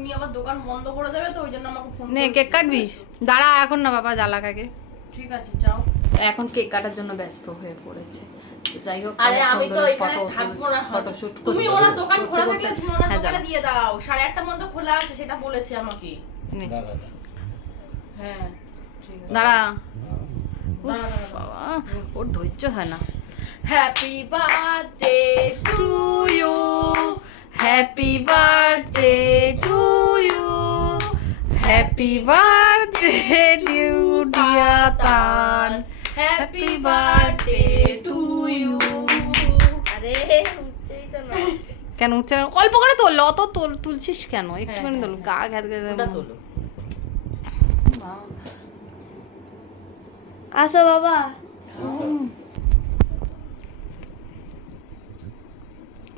তুমি আবার দোকান বন্ধ করে দেবে তো ওই জন্য আমাকে ফোন নে কেক কাটবি? দাঁড়া এখন না বাবা জ্বালা কাকে। ঠিক আছে যাও। এখন কেক কাটার জন্য ব্যস্ত হয়ে পড়েছে। যাই হোক আরে আমি তো এখানে থাকব না। ফটো শুট তুমি ওনার দোকান খোলা থাকলে তুমি ওনার হ্যাঁ, দোকানে দিয়ে দাও। খোলা আছে সেটা বলেছে আমাকে। হ্যাঁ দাঁড়া। উফ, দাঁড়া, দাঁড়া। বাবা ওর ধৈর্য হয় না। Happy birthday to you happy birthday happy birthday dear ডিয়াতান happy birthday to you আরে উঠছেই তো না। কেন উঠছে না? অল্প করে তোল অত তোল তুলছিস কেন? একটুখানি হ্যাঁ, তোল গা ঘ্যাত ওটা তোলো। আসো বাবা।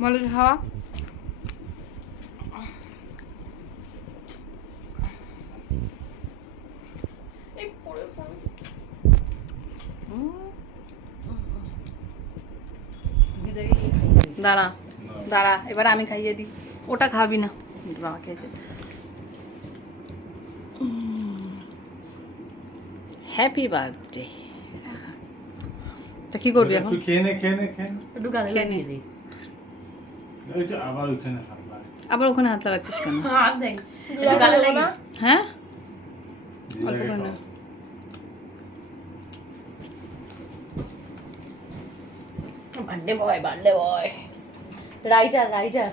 মলিক হাওয়া এই পড়ে পড়ে দিদাকে কি খাইয়ে দিই? দাঁড়া দাঁড়া এবার আমি খাইয়ে দিই। ওটা খাবি না। বাবা খেয়েছে। হ্যাপি বার্থডে তা কি করবি এখন? খেয়ে নে খেয়ে নে খেয়ে একটু গালে লাগিয়ে দিই আবার ওইখানে হাত লাগে আবার ওখানে হাত লাগাচ্ছিস কেন? হাত দেখ। গালে না? হ্যাঁ? দিদাকে করে নে। খাও। Birthday boy birthday boy writer writer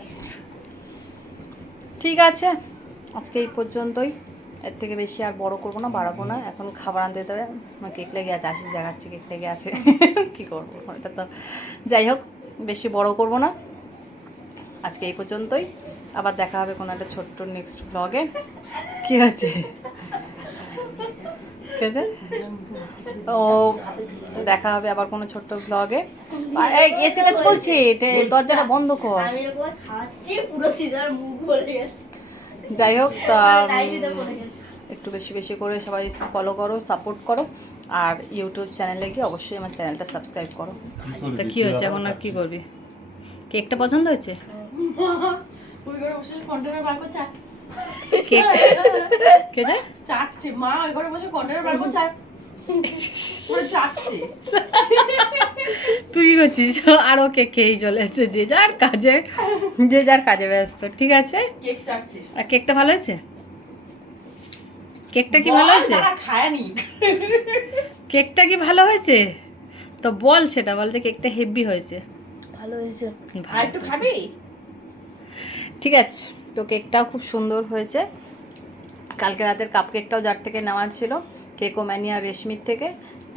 ঠিক আছে। আজকে এই পর্যন্তই। এর থেকে বেশি আর বড় করব না, বাড়াবো না। এখন খাবার আনতে হবে। আমার কেক লেগে আছে আসিস দেখাচ্ছে কেক লেগে আছে। কি করব? এটা তো যাই হোক, বেশি বড় করব না। আজকে এই পর্যন্তই। আবার দেখা হবে কোনো একটা ছোট্ট নেক্সট ব্লগে কী আছে ঠিক আছে ও দেখা হবে আবার কোনো ছোট্ট ব্লগে এসিটা চলছে এটা- দরজাটা বন্ধ কর। যাই হোক তা একটু বেশি বেশি করে সবাই ফলো করো সাপোর্ট করো। আর ইউটিউব চ্যানেলে গিয়ে অবশ্যই আমার চ্যানেলটা সাবস্ক্রাইব করো। তা কি হয়েছে? এখন আর কি। করবি? কেকটা পছন্দ হয়েছে? কে? চাটছে। মা ওই ঘরে বসে কন্টেনার বার তুই করছিস? আরও কেক খেয়েই চলেছে যে যার কাজে যে যার কাজে ব্যস্ত। ঠিক আছে? আর কেকটা ভালো হয়েছে? কেকটা কি ভালো হয়েছে? খায়নি। কেকটা কি ভালো হয়েছে? তো বল সেটা বল যে কেকটা হেভি হয়েছে। ভালো হয়েছে। আর একটু খাবি? ঠিক আছে। তো কেকটাও খুব সুন্দর হয়েছে। কালকে রাতের কাপ কেকটাও যার থেকে নেওয়া ছিল, কেকো ম্যানিয়া রেশমির থেকে।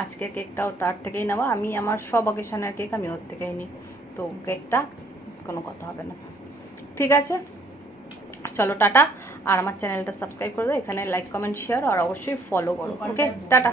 আজকে কেকটাও তার থেকেই নেওয়া। আমি আমার সব অকেশনের কেক আমি ওর থেকেই নিই। তো কেকটা কোনো কথা হবে না। ঠিক আছে? চলো টাটা। আর আমার চ্যানেলটা সাবস্ক্রাইব করে দাও। এখানে লাইক কমেন্ট শেয়ার আর অবশ্যই ফলো করো। Okay tata.